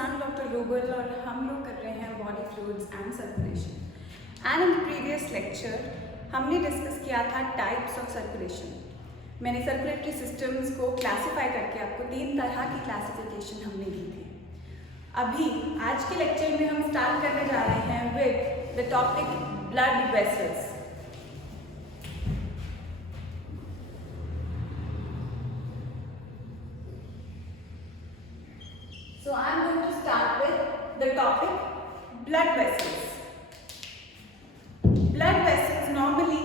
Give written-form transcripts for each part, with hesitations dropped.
I'm Dr. Rubal और हम लोग कर रहे हैं body fluids and circulation. And in previous lecture हमने डिस्कस किया था टाइप्स ऑफ सर्कुलेशन। मैंने सर्कुलेटरी सिस्टम्स को क्लासिफाई करके आपको 3 तरह की क्लासिफिकेशन हमने दी थी। अभी आज के लेक्चर में हम स्टार्ट करने जा रहे हैं with the topic blood vessels. So I am going to start with the topic blood vessels. Blood vessels normally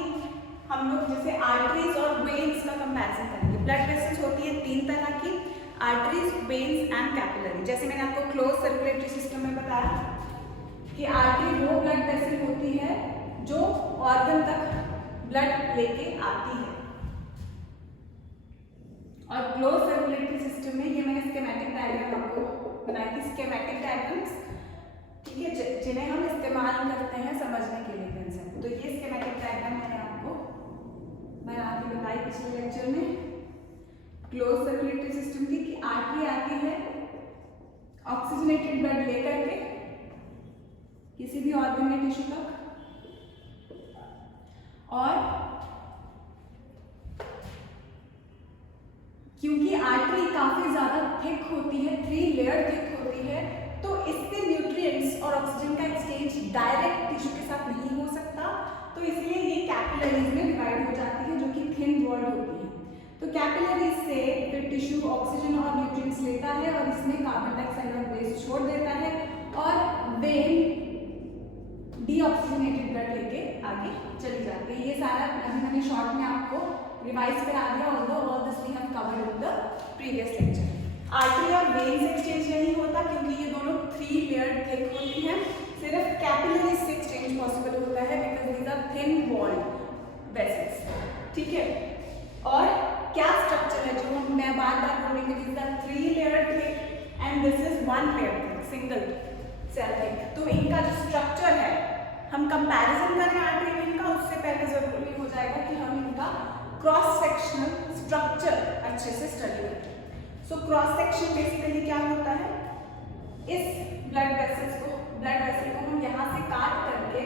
हम लोग जैसे आर्टरीज और वेन्स का कंपैरिजन करेंगे। ब्लड वेसल्स होती है 3 तरह की, आर्टरीज, वेन्स एंड कैपिलरी। जैसे मैंने आपको क्लोज सर्कुलेटरी सिस्टम में बताया कि आर्टरी वो ब्लड वेसल होती है जो ऑर्गन तक ब्लड लेके आती है, और क्लोज सर्कुलेटरी सिस्टम में ये मैंने स्कीमेटिक डायग्राम आपको बनाई थी, स्कीमेटिक डायग्राम्स, ठीक है, जिन्हें हम इस्तेमाल करते हैं समझने के लिए कंसेप्ट। तो ये स्कीमेटिक डायग्राम मैंने आपको बना के बताई पिछले लेक्चर में क्लोज सर्कुलेटरी सिस्टम की, कि आर्टरी आती है ऑक्सीजनेटेड ब्लड लेकर के किसी भी ऑर्गन या टिश्यू तक, और क्योंकि आर्टरी काफी ज्यादा थिक होती है, 3 लेयर थिक होती है, तो इससे न्यूट्रिएंट्स और ऑक्सीजन का एक्सचेंज डायरेक्ट टिश्यू के साथ नहीं हो सकता, तो इसलिए ये कैपिलरीज में डिवाइड हो जाती है जो कि थिन वॉल्ड होती है। तो कैपिलरीज से फिर टिश्यू ऑक्सीजन और न्यूट्रिएंट्स लेता है और इसमें कार्बन डाइऑक्साइड और वेस्ट छोड़ देता है, और वेन डीऑक्सीजनेटेड ब्लड लेके आगे चली जाती है। ये सारा अभी मैंने शॉर्ट में आपको रिवाइज करा दिया, all this we have covered in the previous lecture. Artery और वेन से एक्सचेंज नहीं होता क्योंकि ये दोनों 3 लेयर थिक होती हैं, सिर्फ कैपिलरीज से एक्सचेंज पॉसिबल होता है because these are thin walled vessels, ठीक है। और क्या स्ट्रक्चर है जो मैं बार बार बोलूंगी, these are 3 layer thick and this is 1 layer thick, single cell thick. तो इनका जो स्ट्रक्चर है, हम कंपैरिजन करें आर्टरी वेन का, उससे पहले जरूरी हो जाएगा कि हम इनका क्रॉस सेक्शनल स्ट्रक्चर अच्छे से स्टडी करें। सो क्रॉस सेक्शन बेसिकली क्या होता है, इस ब्लड वेसल को हम यहाँ से काट करके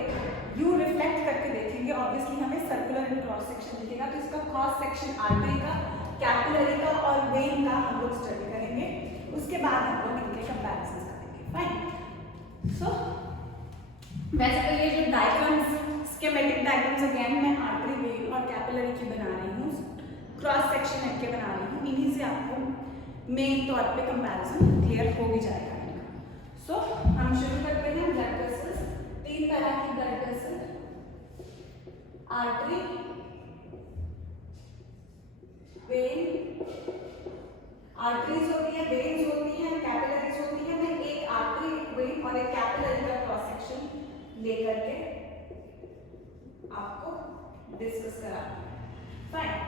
यू रिफ्लेक्ट करके देखेंगे, ऑब्वियसली हमें सर्कुलर एंड क्रॉस सेक्शन दिखेगा, तो इसका क्रॉस सेक्शन आर्टरी का, कैपिलरी का और वेन का हम लोग स्टडी करेंगे। उसके बाद हम लोग इनके कंपैरिजन करेंगे। फाइन। सो बेसिकली ये जो डायग्राम्स, स्कीमेटिक डायग्राम्स अगेन मैं आर्टरी, वेन और कैपिलरी की बना रही हूँ, क्रॉस सेक्शन के बना रही हूँ, इन्हीं से आपको मेन तौर पे कंपैरिजन क्लियर हो भी जाएगा। सो हम शुरू करते हैं ब्लड वेसल्स। 3 तरह की blood vessel, artery, when, arteries होती है, वेन्स होती है, कैपिलरीज होती है। मैं एक आर्टरी, एक वेन और एक कैपिलरी का क्रॉस सेक्शन लेकर के आपको डिस्कस कराती हूं। फाइन।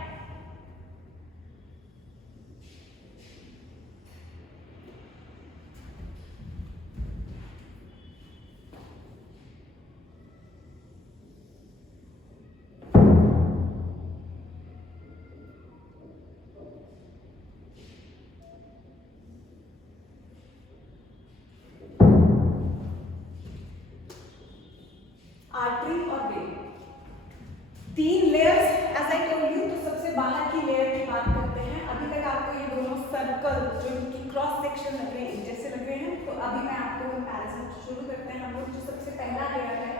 आर्टरी और vein, 3 layers as I told you. तो सबसे बाहर की लेयर की बात करते हैं। अभी तक आपको ये दोनों सर्कल जो इनकी क्रॉस सेक्शन लग रहे हैं, जैसे लग रहे हैं, तो अभी मैं आपको कंपैरिजन शुरू करते हैं हम लोग। जो सबसे पहला लेयर है,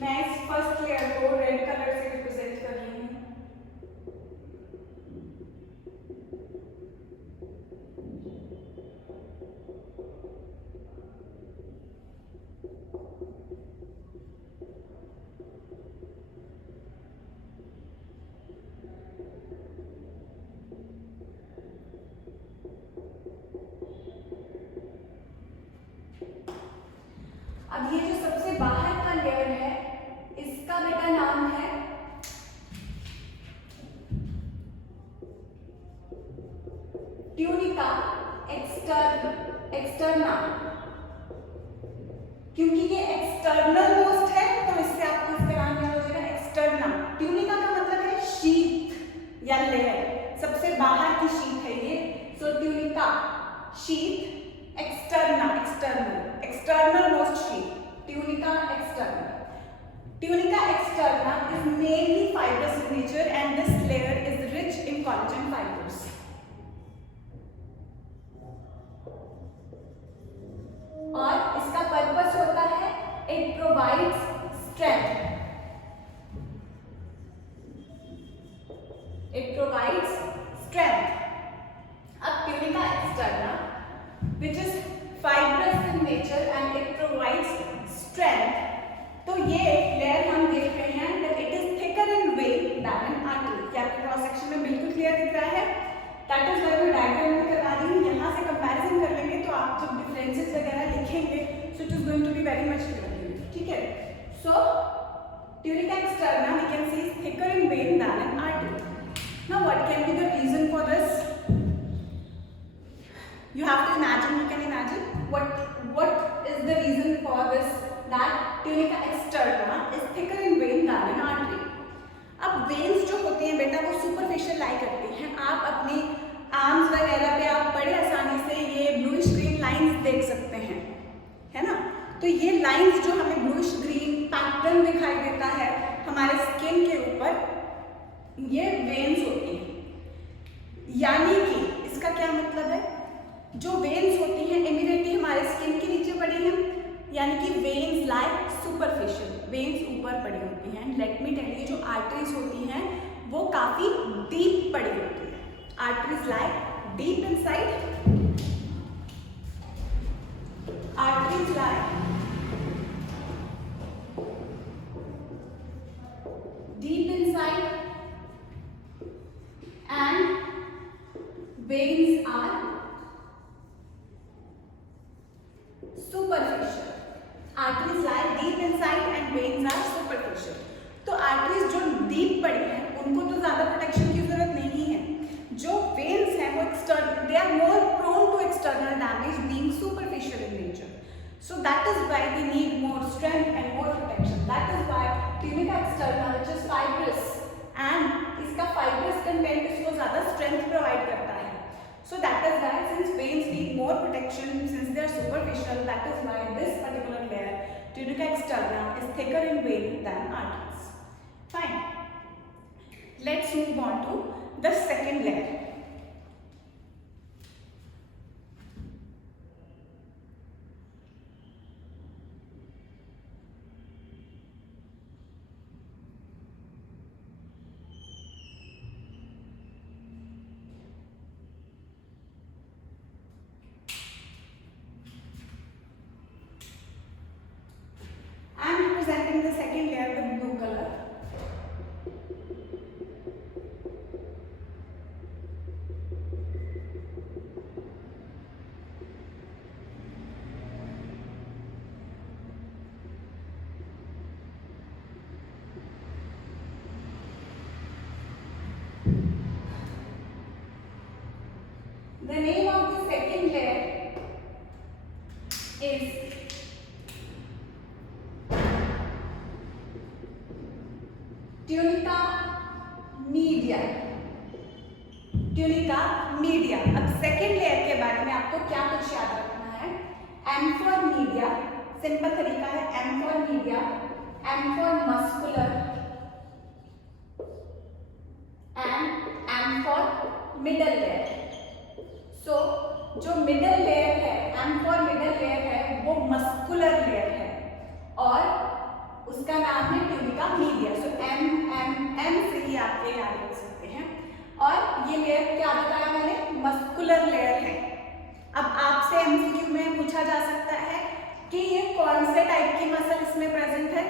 मैं इस फर्स्ट लेयर को रेड कलर से रिप्रेजेंट कर रही हूँ। अब ये जो सबसे बाहर का लेयर है, इसका बेटा नाम है एक्सटर्ना, क्योंकि ये एक्सटर्नल मोस्ट है तो इससे आपको इसका नाम क्या हो जाएगा, एक्सटर्ना। ट्यूनिका का मतलब है शीथ या लेयर, सबसे बाहर की शीथ है ये। So tunica sheath, externa external, external most sheath, tunica externa. Tunica externa is mainly fibrous in nature and this layer is rich in collagen fibers. और इसका पर्पस होता है, it provides strength. It provides strength. अब tunica externa, which is fibrous in nature and it provides strength. तो ये layer हम देख रहे हैं that it is thicker in vein than an artery। क्या क्रॉस सेक्शन में बिल्कुल क्लियर दिख रहा है? That is why मैं डायग्राम में करवा रही हूँ, यहाँ से कंपैरिजन कर लेंगे तो आप जब डिफरेंसेस वगैरह लिखेंगे so it is going to be very much clear, ठीक है? So tunica externa we can see is thicker in vein than an artery. Now what can be the reason for this? You have to imagine, you can imagine what is the reason for this, that tunica externa is thicker in vein than an artery. अब veins जो होती हैं बेटा वो superficial लाई करती हैं। आप अपनी आर्म्स वगैरह पे आप बड़े आसानी से ये ब्लूइश ग्रीन लाइंस देख सकते हैं, है ना? तो ये लाइंस जो हमें ब्लूइश ग्रीन पैटर्न दिखाई देता है हमारे स्किन के ऊपर, ये वेन्स होती हैं। यानी कि इसका क्या मतलब है, जो वेन्स होती हैं इमीडिएटली हमारे स्किन के नीचे पड़ी हैं, यानी कि वेन्स लाई सुपरफिशियल, वेन्स ऊपर पड़ी होती हैं। लेट मी टेल यू, जो आर्टरीज होती हैं वो काफी डीप पड़ी होती हैं। Arteries lie deep inside, arteries lie deep inside and veins are superficial. Arteries lie deep inside and veins are superficial. तो arteries जो deep पड़ी हैं उनको तो ज़्यादा protection की जरूरत नहीं है। जो veins हैं वो external, they are more prone to external damage being superficial in nature. So that is why they need more strength and more protection. That is why tunica externa, which is fibrous and इसका fibrous content इसको ज़्यादा strength provide करता है। So that is why, since veins need more protection, since they are superficial, that is why this particular layer, tunica externa, is thicker in vein than arteries. Fine. Let's move on to the second layer. Representing the second layer with blue color. The name of the second layer is tunica media. tunica media. अब second layer के बारे में आपको क्या कुछ याद रखना है? M for media, सिंपल तरीका है M for media, M for muscular and M for middle layer. So जो मिडल लेयर है, M for मिडल लेयर है, वो मस्कुलर लेयर है और उसका नाम है ट्यूनिका मीडिया। सो M से ही आप ये याद रख सकते हैं। और ये लेयर क्या बताया मैंने, मस्कुलर लेयर है। अब आपसे MCQ में पूछा जा सकता है कि ये कौन से टाइप की मसल इसमें प्रेजेंट है,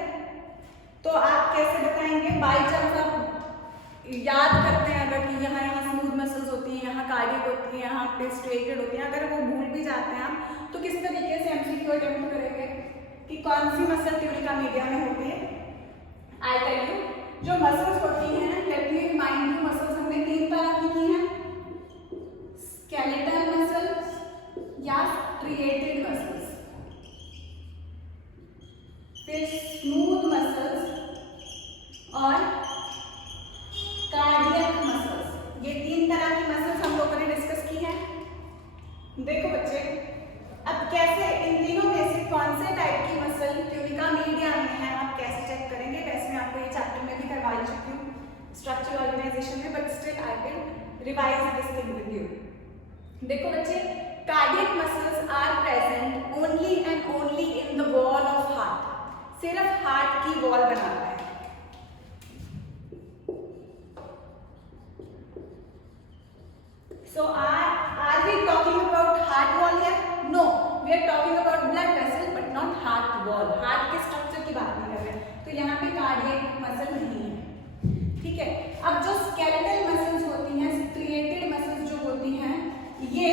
तो आप कैसे बताएंगे? बाई चांस आप याद करते हैं अगर कि यहाँ स्मूथ मसल्स होती हैं, यहाँ कार्डियक होती है, यहाँ पे स्ट्रेटेड होती है, अगर वो भूल भी जाते हैं आप तो किस तरीके से MCQ अटेम्प्ट करेंगे कि कौन सी मसल ट्यूनिका मीडिया में होती है? आई टेल यू, जो मसल्स होती हैं, let me remind you, muscles हमने तीन तरह की हैं, स्केलेटल मसल्स या striatal revise this thing with you. देखो बच्चे, cardiac muscles are present only and only in the wall of heart. सिर्फ हार्ट की वॉल बनाता है। So are we talking about heart wall here? No, we are talking about blood vessel but not heart wall. Heart के structure की बात नहीं कर रहे हैं, तो यहाँ पे कार्डियक मसल नहीं है, ठीक है। अब जो स्केलेटल मसल्स होती हैं, स्ट्रिएटेड मसल्स जो होती हैं, ये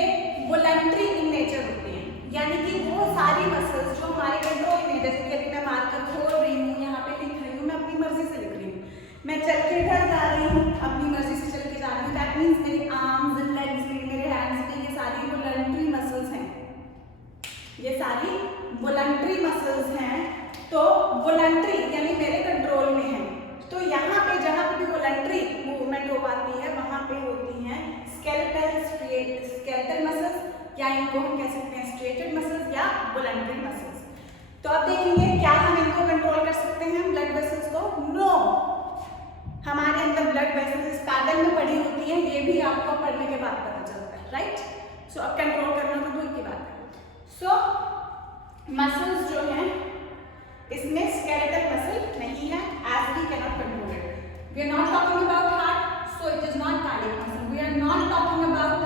वोलंटरी इन नेचर होती हैं, यानी कि वो सारी मसल्स जो हमारे कंट्रोल में, जैसे कि अभी मैं मार्कर खोल रही हूँ, यहाँ पे लिख रही हूँ, मैं अपनी मर्जी से लिख रही हूँ, मैं चल के इधर जा रही हूँ, अपनी मर्जी से चल के जा रही हूँ, दैट मीन्स मेरे आर्म्स एंड लेग्स में, मेरे हैंड्स में, ये सारी वोलंटरी मसल्स हैं, ये सारी वोलंटरी मसल्स हैं। तो वोलंटरी यानी मेरे कंट्रोल में है, तो यहाँ पे जहाँ पे भी वोलंटरी मूवमेंट हो पाती है वहाँ पे होती हैं स्केलेटल मसल्स, या इनको हम कह सकते हैं स्ट्रेटेड मसल्स या वोलंटरी मसल्स। तो अब देखेंगे क्या हम इनको कंट्रोल कर सकते हैं ब्लड वेसल्स को? नो, हमारे अंदर ब्लड वेसल्स पैटर्न में पड़ी होती हैं, ये भी आपको पढ़ने के बाद पता चलता है, राइट। सो अब कंट्रोल करना तो दूर की बात है। सो मसल्स जो हैं इसमें स्केलेटल मसल नहीं है, as we can not control it. We are not talking about heart, so it is not cardiac muscle. We are not talking about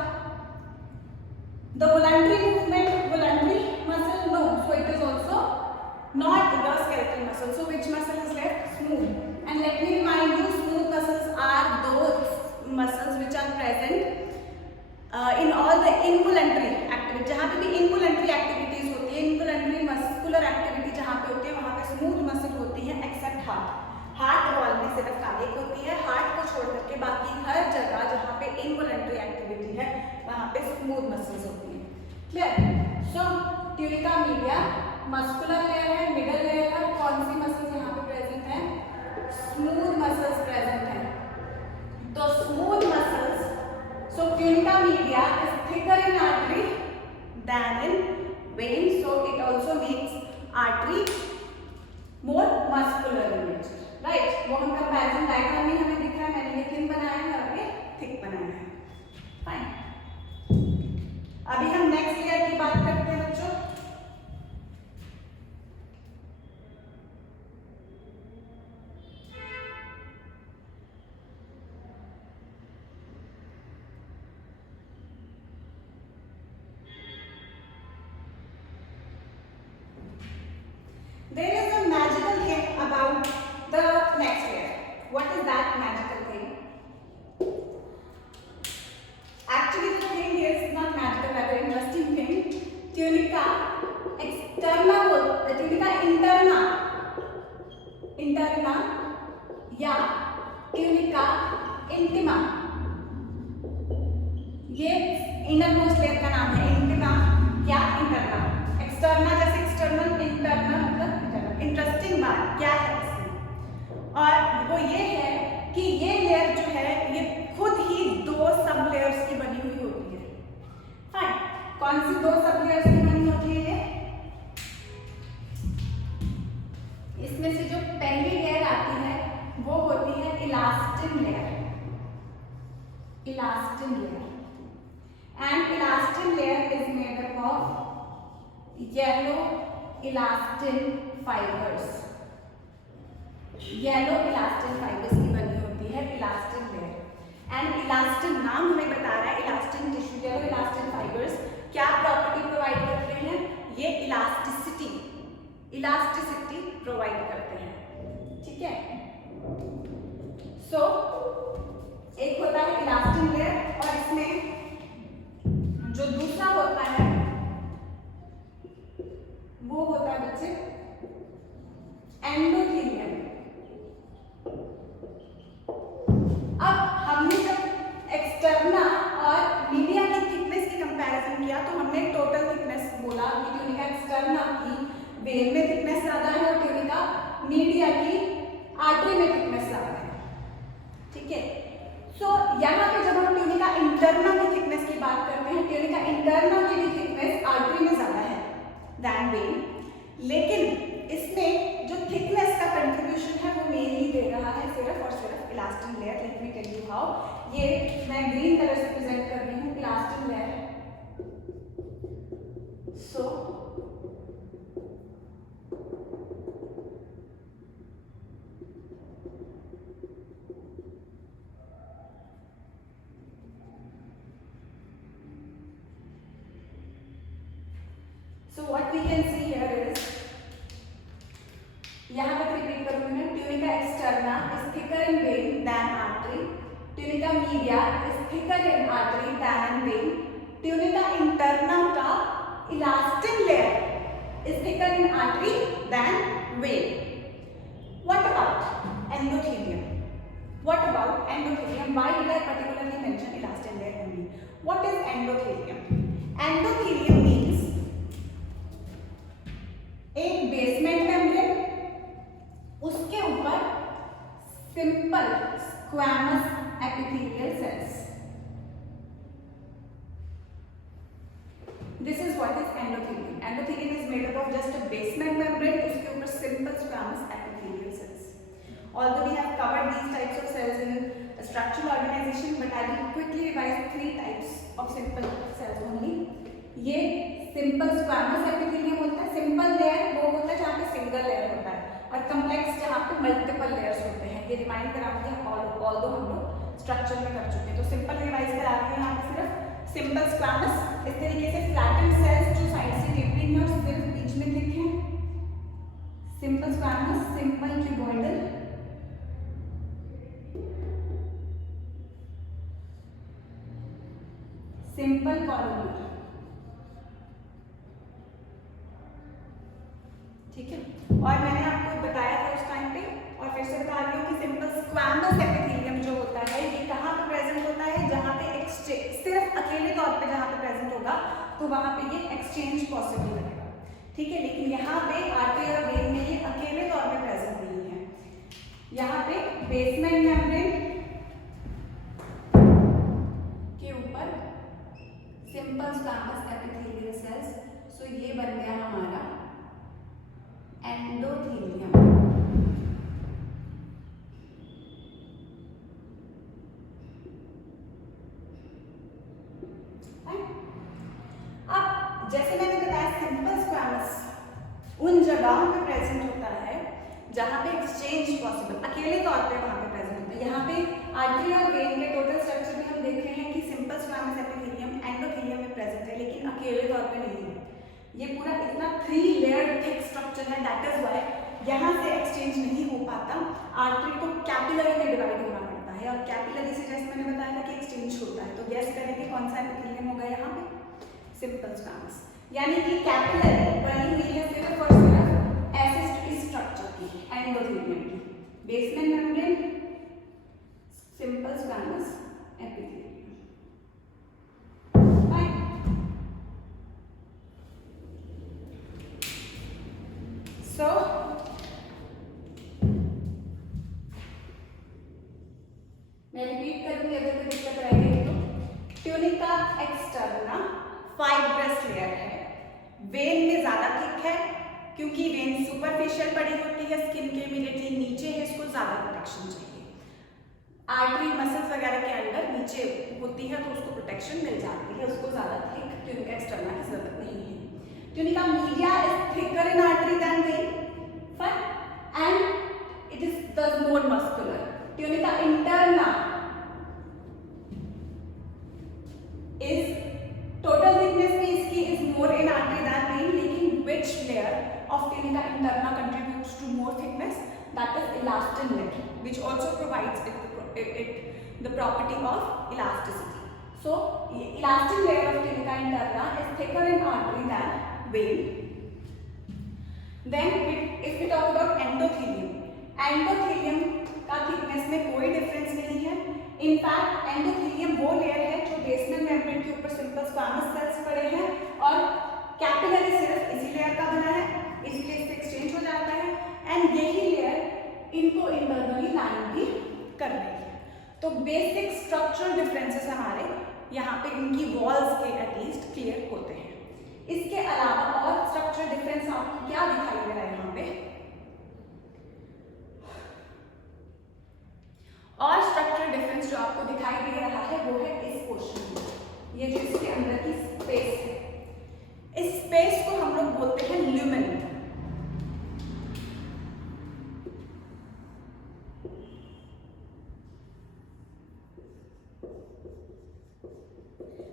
the voluntary movement, voluntary muscle, no, so it is also not the skeletal muscle. So which muscle is left? Smooth. And let me remind you, smooth muscles are those muscles which are present in all the involuntary activities. जहाँ पे भी involuntary activities होती है, involuntary muscular activity जहाँ पे होती है वहाँ पे smooth muscle होती है, except heart. हार्ट वॉल में सिर्फ कार्डियक होती है, हार्ट को छोड़ करके बाकी हर जगह जहाँ पे involuntary activity है वहाँ पे smooth muscles होती है। Clear? So tunica media muscular layer है, मिडल लेयर है, कौन सी मसल्स यहाँ पे प्रेजेंट है? स्मूथ मसल्स प्रेजेंट है। तो smooth muscles, so tunica media is thicker in artery than in vein, so it also makes artery more muscular in nature, right. वो हम कंपैरिजन डायग्राम में हमें दिख रहा है, मैंने ये थिन बनाया है और ये थिक बनाया है, फाइन। अभी हम नेक्स्ट लेयर की बात करते हैं बच्चों। There is a magical thing about the next layer. What is that magical thing? Actually, the thing is not magical, rather interesting thing. Tunica externa, the tunica interna या tunica intima, ये inner most layer का नाम है, intima या interna. Externa जैसे external, internal मतलब internal. Interesting बात क्या है इसमें, और वो ये है कि ये लेयर जो है ये खुद ही दो सब लेयर्स की बनी हुई होती है, फाइन। कौन सी दो सब लेयर्स की बनी होती है ये? इसमें से जो पहली लेयर आती है वो होती है elastin layer, elastin layer. And elastin layer is made up of yellow elastin fibers. Yellow elastin fibers की बनी होती है elastin layer. And elastin नाम हमें बता रहा है elastin tissue, yellow elastin fibers क्या प्रॉपर्टी प्रोवाइड करते हैं? ये elasticity प्रोवाइड करते हैं, ठीक है। So एक होता है elastin layer और इसमें जो दूसरा होता है वो होता है बच्चे एंडोथेलियम। अब हमने जब एक्सटर्ना और मीडिया की थिकनेस की कंपैरिजन किया तो हमने टोटल थिकनेस बोला कि ट्यूनिका एक्सटर्ना की वेन में थिकनेस ज्यादा है और ट्यूनिका मीडिया की आर्टरी में थिकनेस ज्यादा है, ठीक है। सो यहाँ पे जब हम ट्यूनिका इंटरना की थिकनेस की बात करते हैं, ट्यूनिका इंटरना की भी थिकनेस आर्टरी में ज्यादा है दैन वेन, लेकिन इसमें जो थिकनेस का कंट्रीब्यूशन है वो मेनली दे रहा है सिर्फ और सिर्फ elastin layer. Let me tell you how. ये मैं ग्रीन कलर से So what we can see here is, यहाँ पे रिपीट करूंगी मैं, tunica externa is thicker in vein than artery, tunica media is thicker in artery than in vein, tunica interna का elastin layer is thicker in artery than vein. What about endothelium? What about endothelium? Why did I particularly mention elastin layer only? What is endothelium? Endothelium means एक basement membrane, उसके ऊपर simple squamous epithelial cells. This is what is endothelium. Endothelium is made up of just a basement membrane, उसके ऊपर simple squamous epithelial cells. Although we have covered these types of cells in structural organization, but I will quickly revise 3 types of simple cells only. ये simple squamous epithelium होता है. Simple layer वो होता है जहाँ पे single layer होता है, और complex जहाँ पे multiple layers होते हैं. ये रिमाइंड करा दिया, although हम लोग स्ट्रक्चर में कर चुके हैं, तो सिंपल रिवाइज करा रही है यहाँ पे सिर्फ सिंपल स्क्वैमस. इस तरीके से फ्लैटेंड सेल्स जो साइड से टेपरिंग है और सिर्फ बीच में लिखे हैं, simple squamous, simple cuboidal, simple column. ठीक है, और मैंने आपको बताया था उस टाइम पे, और फिर से बता रही हूँ कि सिंपल स्क्वैमस एपिथेलियम जो होता है ये कहाँ पे प्रेजेंट होता है, जहाँ पे सिर्फ अकेले तौर पे जहाँ पे प्रेजेंट होगा तो वहाँ पे ये एक्सचेंज पॉसिबल रहेगा. ठीक है, लेकिन यहाँ पे आर्टरी और वेन में ये अकेले तौर पे प्रेजेंट नहीं है. यहाँ पे बेसमेंट मेम्ब्रेन के ऊपर सिंपल स्क्वैमस एपिथेलियल सेल्स. सो ये बन गया हमारा एंडोथेलियम. जैसे मैंने बताया सिंपल स्क्वैमस उन जगहों पे प्रेजेंट होता है जहाँ पे एक्सचेंज पॉसिबल, अकेले तौर पे वहाँ पे प्रेजेंट होता है. यहाँ पे आर्टरी और वेन के टोटल स्ट्रक्चर में हम देख रहे हैं कि सिंपल स्क्वैमस एपिथेलियम एंडोथेलियम में प्रेजेंट है, लेकिन अकेले तौर पे नहीं है. ये पूरा इतना 3 लेयर्ड थिक स्ट्रक्चर है, दैट इज व्हाई यहाँ से एक्सचेंज नहीं हो पाता. आर्टरी को कैपिलरी में डिवाइड होना पड़ता है, और कैपिलरी से जैसे मैंने बताया था कि एक्सचेंज होता है. तो गैस करें कि कौन सा एपिथेलियम होगा यहाँ पे, सिंपल स्क्वैमस. यानी कि कैपिलरी बनी हुई है सिर्फ और सिर्फ एसिस्टिक स्ट्रक्चर की, एंडोथेलियम की. Basement membrane, simple squamous epithelium. Fine. So मैं रिपीट करूंगी अगर कोई दिक्कत रहेगी तो. ट्यूनिका एक्सटर्ना फाइब्रस लेयर है, वेन में ज्यादा थिक है क्योंकि वेन सुपरफिशियल पड़ी होती है, स्किन के इमीडिएटली नीचे है, इसको ज्यादा प्रोटेक्शन चाहिए. आर्टरी मसल्स वगैरह के अंदर नीचे होती है तो उसको प्रोटेक्शन मिल जाती है, उसको ज्यादा थिक ट्यूनिका एक्सटर्ना की जरूरत नहीं है. Tunica media is thicker in artery than vein, fine, and it is thus more muscular. Tunica interna is total thickness में इसकी is more in artery than vein, लेकिन which layer of tunica interna contributes to more thickness? That is elastin layer, which also provides it the property of elasticity. So elastin layer of tunica interna is thicker in artery than vein. Then if we talk about endothelium, endothelium का thickness में कोई difference नहीं है. In fact endothelium वो layer है जो basement membrane के ऊपर सिंपल स्क्वैमस सेल्स पड़े हैं, और कैपिलरी सिर्फ इसी लेयर का बना है, इसलिए इससे एक्सचेंज हो जाता है. एंड यही लेयर इनको इंटरनली लाइन भी कर रही है. तो बेसिक स्ट्रक्चरल डिफरेंसेस हमारे यहाँ पे इनकी वॉल्स के एटलीस्ट क्लियर होते हैं. इसके अलावा और स्ट्रक्चरल डिफरेंस आपको क्या दिखाई दे रहा है यहाँ पे, और स्ट्रक्चरल डिफरेंस जो आपको दिखाई दे रहा है वो है इस पोर्शन में, ये जो इसके अंदर की स्पेस है. इस स्पेस को हम लोग बोलते हैं ल्यूमेन.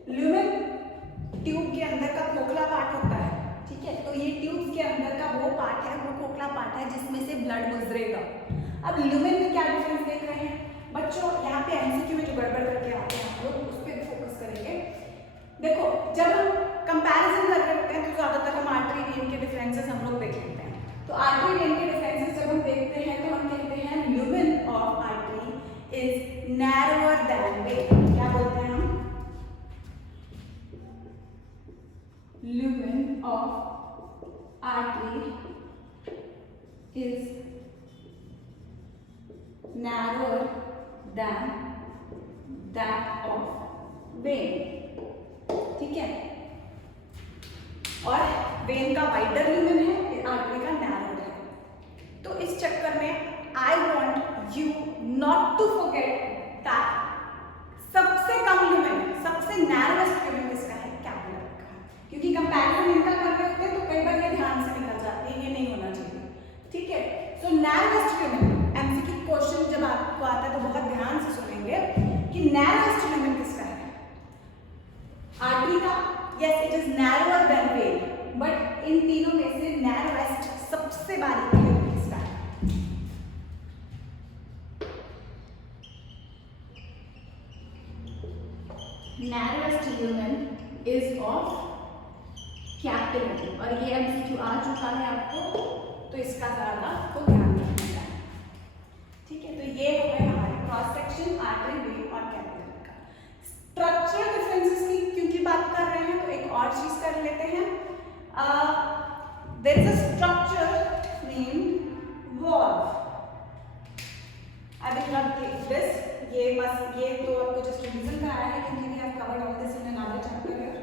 ल्यूमेन ट्यूब के अंदर का खोखला पार्ट होता है, ठीक है. इसमें से ब्लड गुजरेगा। अब ल्यूमेन में क्या डिफरेंस देख रहे हैं बच्चों, यहाँ पे एमसीक्यू में जो गड़बड़ करके आते हैं हम लोग उस पर फोकस करेंगे। देखो जब हम कंपैरिजन कर रहे होते हैं तो ज्यादातर हम आर्टरी वेन के डिफरेंसेस हम लोग देख लेते हैं। तो आर्टरी वेन के डिफरेंसेस जब हम देखते हैं तो हम कहते हैं lumen of artery is narrower than vein. क्या बोलते हैं हम? Lumen of artery is narrower than that of vein। ठीक है, और वेन का वाइडर ल्यूमेन है, आर्टरी का नैरोड है। तो इस चक्कर में I want you not to forget that सबसे कम ल्यूमेन, सबसे नैरोएस्ट ल्यूमेन किसका है? कैपिलरी का। क्योंकि कंपैरिजन इनका कर रहे होते हैं तो कई बार ये ध्यान से निकल जाती है, ये नहीं होना चाहिए। ठीक है, सो नैरोएस्ट ल्यूमेन एमसीक्यू क्वेश्चन जब आपको आता है तो बहुत ध्यान से सुनेंगे कि नैरोएस्ट ल्यूमेन किसका है? आर्टरी का। Yes, it is narrower than vein, but इन तीनों में से नैरोएस्ट सबसे बारीक ल्यूमेन किसका है? Narrowest lumen is of capillary. और ये एमसीक्यू आ चुका है आपको, तो इसका ज्यादा आपको ध्यान रखना है। ठीक है, तो ये हो गए हमारे क्रॉस सेक्शन, आर्टरी, वेन और कैपिलरी का। स्ट्रक्चरल डिफरेंसेस की क्योंकि बात कर रहे हैं तो एक और चीज कर लेते हैं। There is a structure named valve. I will not take this, ये बस ये तो आपको जस्ट रिवीजन कराया है क्योंकि we have covered all this in another chapter here.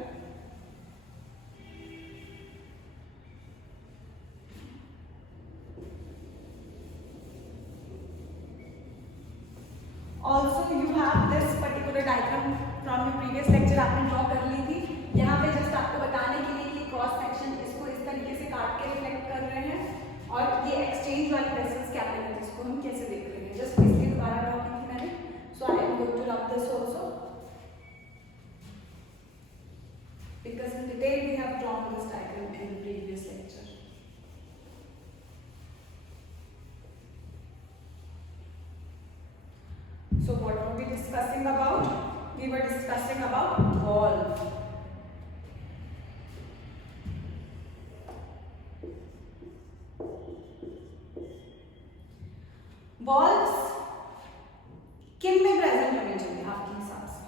Also you have this particular diagram from your previous lecture, आपने draw कर ली थी। यहाँ पे जस्ट आपको बताने के लिए कि क्रॉस सेक्शन इसको इस तरीके से काट के रिफ्लेक्ट कर रहे हैं और ये एक्सचेंज वाली वेसल्स कैपिलरीज को हम कैसे देख रहे हैं, जस्ट इसलिए दोबारा ड्रॉ की थी मैंने। So I am going to rub this also because in detail we have drawn this diagram in the previous lecture. So what were we discussing about? We were discussing about valve. Valves किन में present होने चाहिए आपके हिसाब से?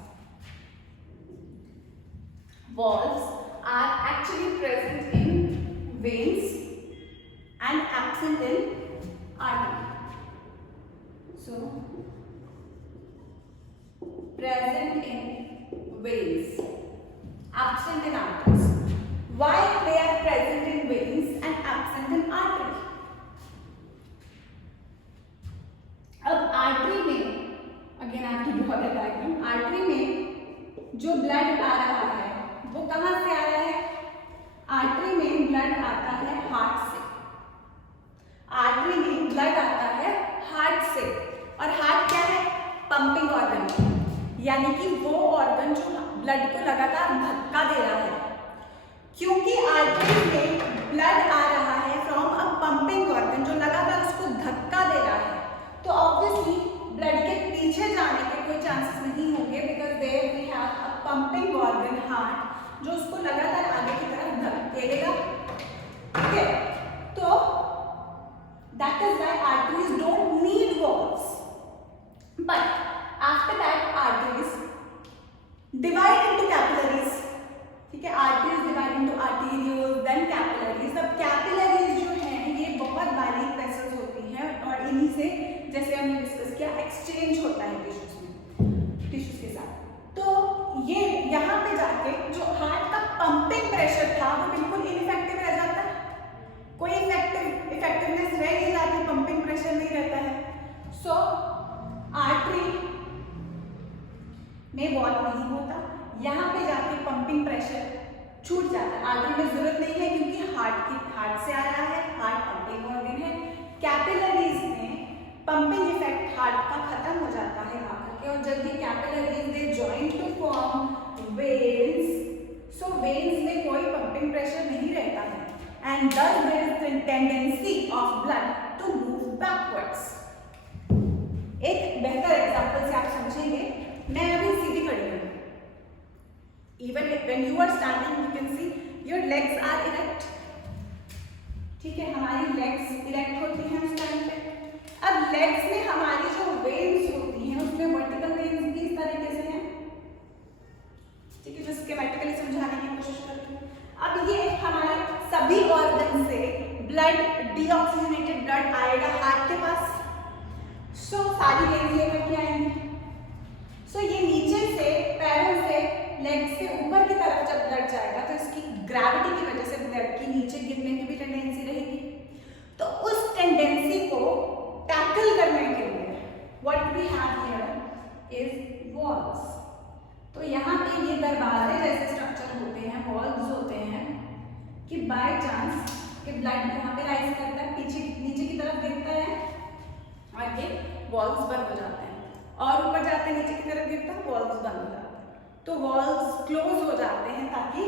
Valves are actually present in veins and absent in artery. So present in veins, absent in arteries. Why they are present in veins and absent in artery? अब artery में, again I have to draw the diagram, artery में जो blood आ रहा है वो कहाँ से आ रहा है? आर्टरी में ब्लड आता है हार्ट से। आर्टरी में ब्लड आता है हार्ट से, और हार्ट क्या है? पंपिंग ऑर्गन, यानी कि वो ऑर्गन जो ब्लड को लगातार धक्का दे रहा है। क्योंकि आर्टरी में ब्लड आ रहा है फ्रॉम अ पंपिंग ऑर्गन जो लगातार उसको धक्का दे रहा है, तो ऑब्वियसली ब्लड के पीछे जाने के कोई चांसेस नहीं होंगे, because there we have a pumping organ heart जो उसको लगातार आगे की तरफ धकेलेगा। ठीक है, तो that is why arteries don't need valves, but after that arteries divide into capillaries. ठीक है, arteries divide into arterioles then capillaries. अब कैपिलरीज जो हैं ये बहुत बारीक वेसल्स होती हैं और इन्हीं से, जैसे हमने डिस्कस किया, एक्सचेंज होता है टिश्यूज में, टिश्यूज के साथ। तो ये यहाँ पे जाके जो हार्ट का पंपिंग प्रेशर था वो बिल्कुल इनइफेक्टिव रह जाता है, कोई इफेक्टिवनेस रह नहीं जाती, पंपिंग प्रेशर नहीं रहता है। सो आर्टरी में वॉल्व नहीं होता, यहाँ पे जाके पंपिंग प्रेशर छूट जाता है। आर्टरी में जरूरत नहीं है क्योंकि हार्ट से आ रहा है, हार्ट पंपिंग ऑर्गन है। कैपिलरीज में पंपिंग इफेक्ट हार्ट का खत्म हो जाता है आकर के, और जब ये capillaries they join to form veins, so veins में कोई पंपिंग प्रेशर नहीं रहता है, and thus there is the tendency of blood to backwards. एक बेहतर एग्जांपल से आप समझेंगे. मैं अभी सीधी खड़ी हूँ. Even when you are standing, you can see your legs are erect. ठीक है, हमारी legs erect होती हैं उस टाइम पे. अब legs में हमारी जो veins होती हैं उसमें vertical veins भी इस तरीके से हैं. ठीक है, जो schematically समझाने की कोशिश करती हूँ. अब ये हमारे सभी organ से blood, deoxygenated blood आएगा हार्ट के पास. सो सारी veins लेकर के आएंगे. सो ये नीचे से पैरों से लेग से ऊपर की तरफ जब ब्लड जाएगा तो इसकी ग्रेविटी की वजह से ब्लड की नीचे गिरने की भी टेंडेंसी रहेगी. तो उस टेंडेंसी को टैकल करने के लिए what we have here is valves. तो यहाँ पे ये दरवाजे जैसे स्ट्रक्चर होते हैं, वॉल्स होते हैं कि बाय चांस कि ब्लड यहाँ पे राइज करता है, पीछे नीचे की तरफ गिरता है और ये वॉल्स बंद हो जाते हैं, और ऊपर जाते हैं नीचे की तरफ गिरता है, वॉल्स बंद हो जाते हैं. तो वॉल्स क्लोज हो जाते हैं ताकि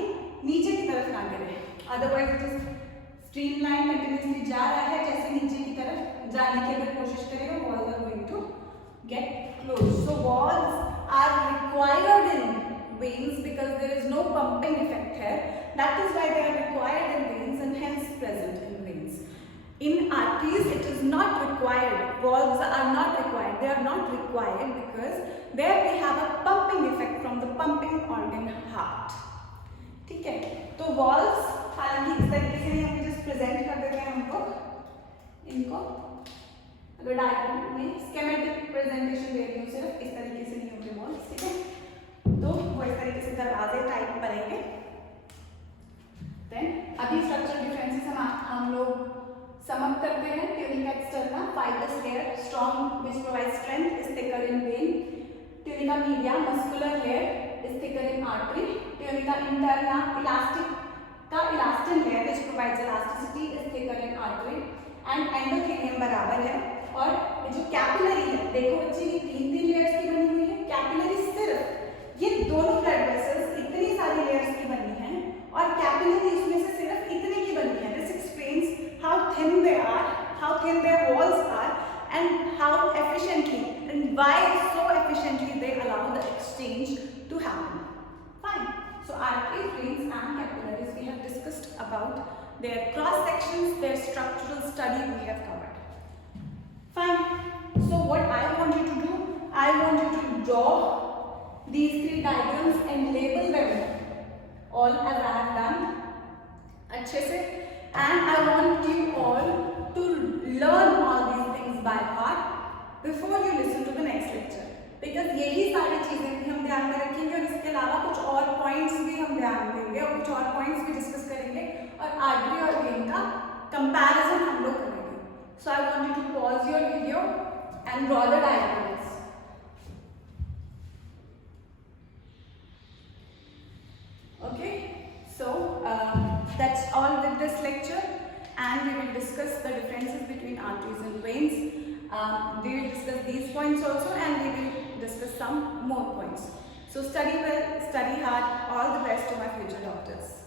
नीचे की तरफ ना गिरे. Otherwise it is streamline continuously जा रहा है, जैसे नीचे की तरफ जाने की अगर कोशिश करेगा valves are going to get close. So valves are required in veins because there is no pumping effect here. That is why they are required in veins and hence present in veins. In arteries it is not required. Valves are not required. They are not required because there we have a pumping effect from the pumping organ heart. ठीक है, तो valves हालांकि इस तरीके से हम just present कर देते हैं हमको इनको. अगर डायग्राम में स्कीमेटिक प्रेजेंटेशन दे रही हूँ सिर्फ इस तरीके से नहीं होते valves. ठीक है, तो वो इस तरीके से दरवाजे टाइप बनेंगे. देन अभी स्ट्रक्चरल डिफरेंसेस हम लोग समअप करते हैं. Tunica externa fibrous layer strong which provide strength is thicker in vein. Tunica media muscular layer is thicker in artery. Tunica interna elastic का elastin layer which provides elasticity is thicker in artery. And endothelium बराबर है. और जो capillary है, देखो बच्चे ये तीन लेयर्स की बनी हुई है. कैपिलरी सिर्फ ये दोनों ब्लड वेसल्स इतनी सारी लेयर्स की बनी हैं और कैपिलरी इसमें से सिर्फ इतने की बनी है. This explains how thin they are, how thin their walls are and how efficiently and why so efficiently they allow the exchange to happen. Fine. So arteries, veins and capillaries we have discussed about their cross sections, their structural study we have covered. Fine. So what I want you to do, I want you to draw these three diagrams and label them all as I have done अच्छे से. And I want you all to learn all these things by heart before you listen to the next lecture. Because यही सारी चीजें भी हम ध्यान में रखेंगे और इसके अलावा कुछ और पॉइंट्स भी हम ध्यान देंगे और कुछ और पॉइंट्स भी डिस्कस करेंगे और आर्टरी और वेन का कंपैरिजन हम लोग करेंगे. So I want you to pause your video and draw the diagrams. Okay, so that's all with this lecture, and we will discuss the differences between arteries and veins. We will discuss these points also, and we will discuss some more points. So study well, study hard. All the best to my future doctors.